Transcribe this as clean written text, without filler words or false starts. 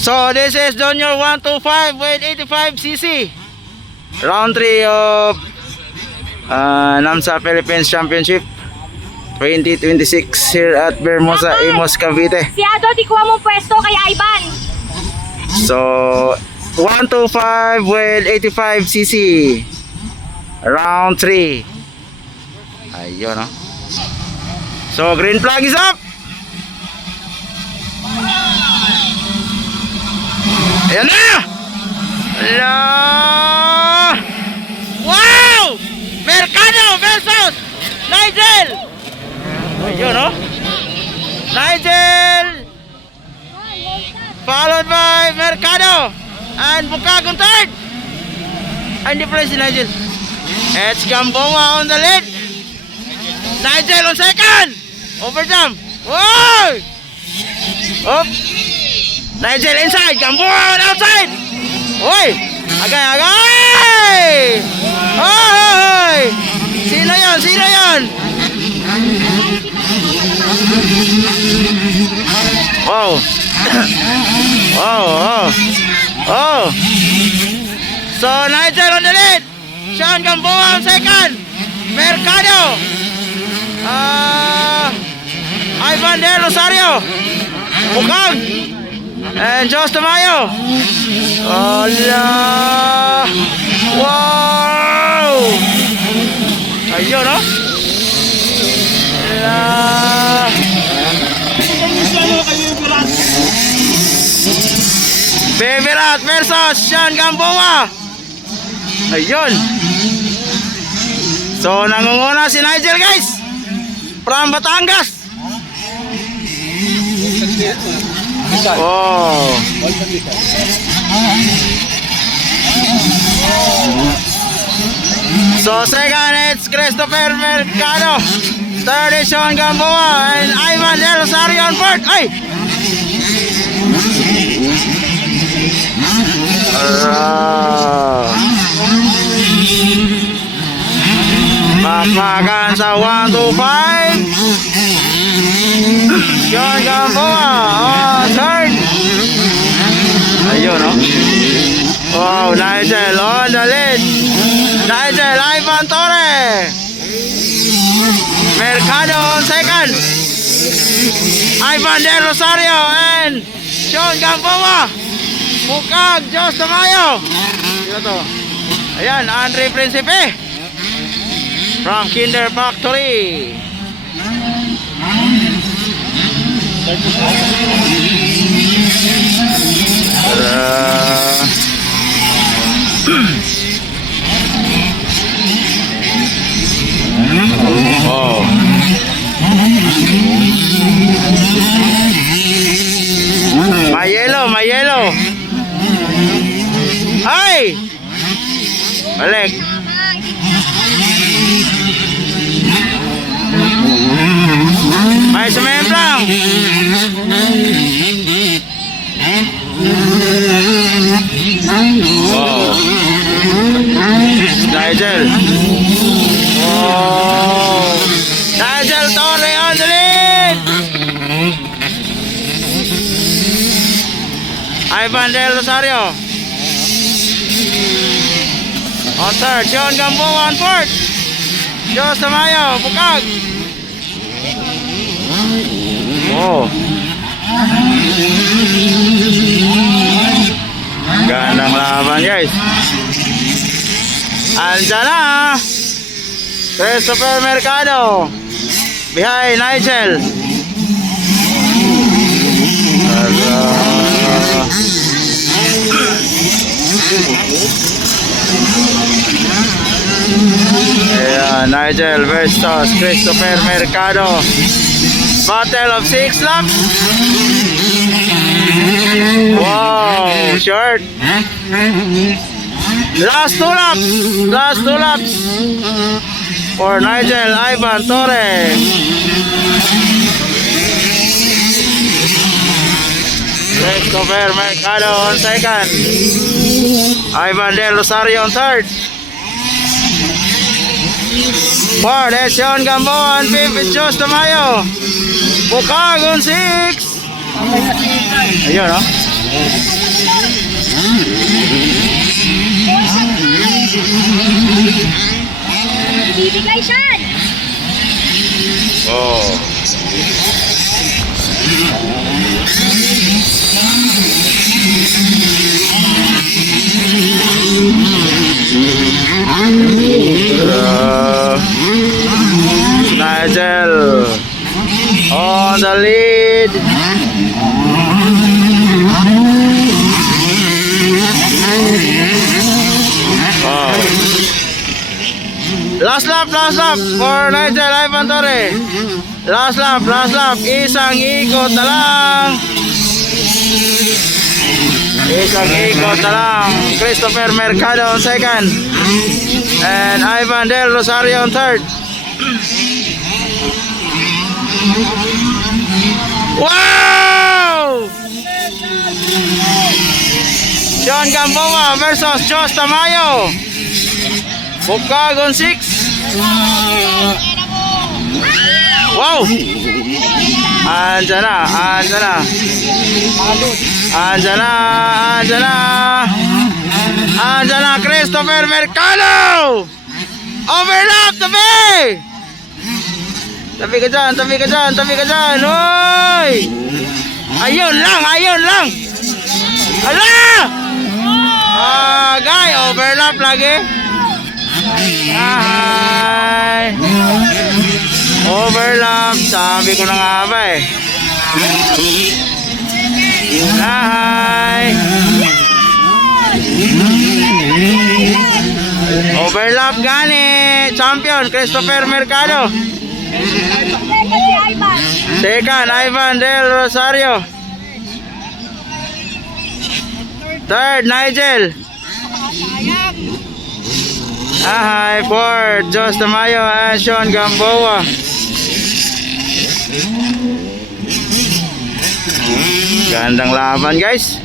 So this is Junior 125 with 85cc. Round 3 of NAMSA Philippines Championship 2026 here at Bermosa, Imos, Cavite. Si Ado, di kuha mong pwesto kay Ivan. So 125 with 85cc. Round 3. Ayun, no? So green flag is up. Ayan na! Hello! Wow! Mercado versus Nigel! Ayun, no? Nigel! Followed by Mercado and Bukag on third. And the place is Nigel. It's Gamboa on the lead. Nigel on second. Overjump. Whoa! Up. Nigel inside. Gamboa on outside. Oy! Agay, agay! Oy! Sino yon? Sino yon? Wow! Oh, oh, oh. So Nigel on the lead. Sean Gamboa on second. Mercado. Ivan De Rosario. Bukag. And Jos Tamayo. Allah. Wow. Ayun, no? Allah. Beberat versus Sean Gamboa. Ayun. So nangunguna si Nigel, guys, from Batangas. Oh. So second it's Christopher Mercado. Third is Sean Gamboa and Ivan De Rosario on fourth. Ay! Papakan sa 125. Sean Gamboa on third. Ayun, no? Wow, Nigel on the lead. Nigel, Ivan Torre. Mercado on second. Ivan De Rosario and Sean Gamboa. Bukag, Jos Tamayo. Sino to? Ayan, Andre Principe from Kinder Factory. Oh. May yellow, may yellow. Ay! Balik. May sumemplang. Wow. Nigel. Oh. Nigel Torre on the lead. Ivan De Rosario on third. Sean Gamboa on fourth. Jos Tamayo, Bukag. Oh. Gandang laban, guys. Andyan na Christopher Mercado behind Nigel. Yeah, Nigel versus Christopher Mercado. Battle of 6 laps. Wow, short. Last 2 laps. Last 2 laps for Nigel Ivan Torre. Christopher Mercado on second. Ivan De Rosario on third. Fourth is Sean Gamboa on fifth is Jos Tamayo. Bukag on 6. Ayun, no? Ibibigay siyan. Oh. Nigel on the lead. Oh. Last lap for Nigel Ivan Torre. Last lap. Isang ikot na lang. Christopher Mercado on second. And Ivan Del Rosario on third. Wow! John Gamboa versus Jos Tamayo. Bukagon 6. Wow! Andyan na Christopher Mercado. Overlap tabi. Tabi ka dyan. Hoy! Ayun lang. Ala! Guy, overlap lagi. Hi. Overlap, sabi ko na nga ba eh. Hi. Overlap gani. Champion, Christopher Mercado. Second si Ivan. Second, Ivan Del Rosario. Third, Nigel. Hi, fourth, Jos Tamayo and Sean Gamboa. Gandang laban guys.